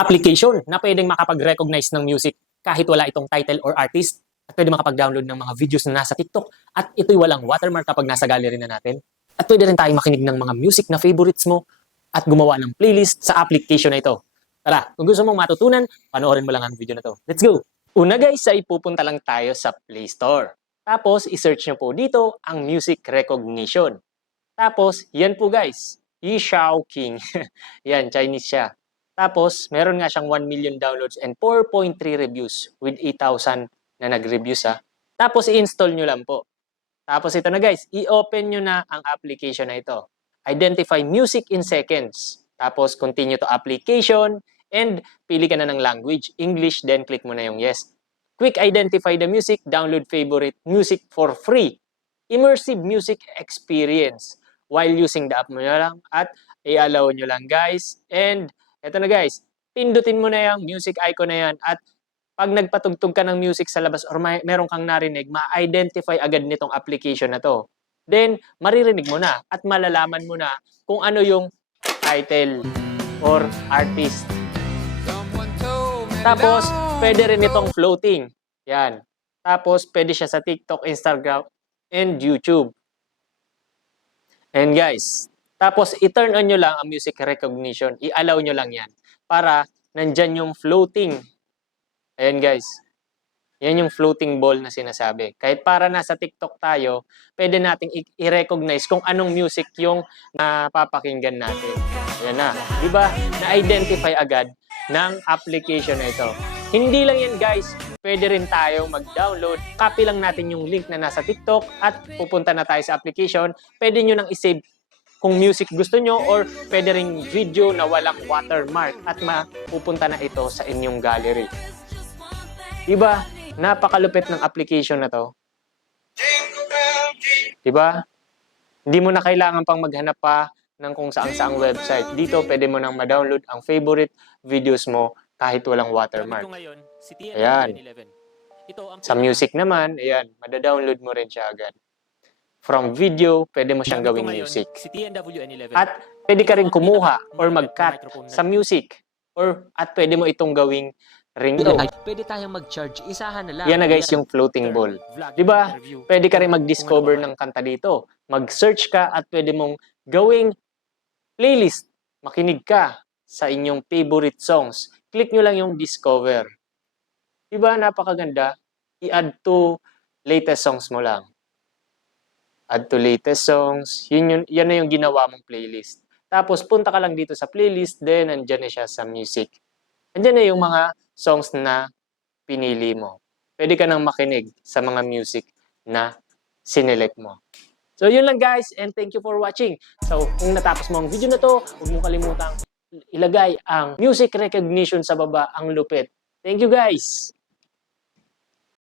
application na pwedeng makapag-recognize ng music kahit wala itong title or artist. At pwede makapag-download ng mga videos na nasa TikTok. At ito'y walang watermark kapag nasa gallery na natin. At pwede rin tayong makinig ng mga music na favorites mo at gumawa ng playlist sa application na ito. Tara, kung gusto mong matutunan, panoorin mo lang ang video na to. Let's go! Una guys, ay pupunta lang tayo sa Play Store. Tapos, isearch nyo po dito ang music recognition. Tapos, yan po guys, Yi Xiao King. Yan, Chinese siya. Tapos, meron nga siyang 1 million downloads and 4.3 reviews with 8,000 na nag-reviews ha. Tapos, i-install nyo lang po. Tapos, ito na guys, i-open nyo na ang application na ito. Identify music in seconds. Tapos, continue to application and pili ka na ng language, English, then click mo na yung yes. Quick identify the music, download favorite music for free. Immersive music experience while using the app mo na lang at i-allow nyo lang guys. And eto na guys, pindutin mo na yung music icon na yan at pag nagpatugtog ka ng music sa labas or meron kang narinig, ma-identify agad nitong application na to. Then, maririnig mo na at malalaman mo na kung ano yung title or artist. Tapos, pwede rin itong floating. Yan. Tapos, pwede siya sa TikTok, Instagram, and YouTube. And guys, tapos i-turn on nyo lang ang music recognition. I-allow nyo lang yan para nandyan yung floating. Ayan guys. Yan yung floating ball na sinasabi. Kahit para nasa TikTok tayo, pwede nating i-recognize kung anong music yung napapakinggan natin. Ayan na. Diba? Na-identify agad ng application na ito. Hindi lang yan guys. Pwede rin tayong mag-download. Copy lang natin yung link na nasa TikTok at pupunta na tayo sa application. Pwede nyo nang isave kung music gusto nyo or pwede rin video na walang watermark at mapupunta na ito sa inyong gallery. Diba? Napakalupit ng application na to. Diba? Hindi mo na kailangan pang maghanap pa ng kung saan-saang website. Dito, pwede mo nang ma-download ang favorite videos mo kahit walang watermark. Ayan. Sa music naman, ayan, mada-download mo rin siya agad. From video, pwede mo siyang gawing music. At pwede ka rin kumuha or mag-cut sa music. At pwede mo itong gawing ringtone. Pwede tayong mag-charge, isahan na lang. Yan na guys yung floating ball. Diba? Pwede ka rin mag-discover ng kanta dito. Mag-search ka at pwede mong gawing playlist. Makinig ka sa inyong favorite songs. Click nyo lang yung discover. Diba? Napakaganda. I-add to latest songs mo lang. Add to latest songs. Yan na yung ginawa mong playlist. Tapos punta ka lang dito sa playlist. Then andyan na siya sa music. Andyan na yung mga songs na pinili mo. Pwede ka nang makinig sa mga music na sinelect mo. So yun lang guys, and thank you for watching. So kung natapos mo ang video na to, huwag mong kalimutang ilagay ang music recognition sa baba, ang lupit. Thank you guys!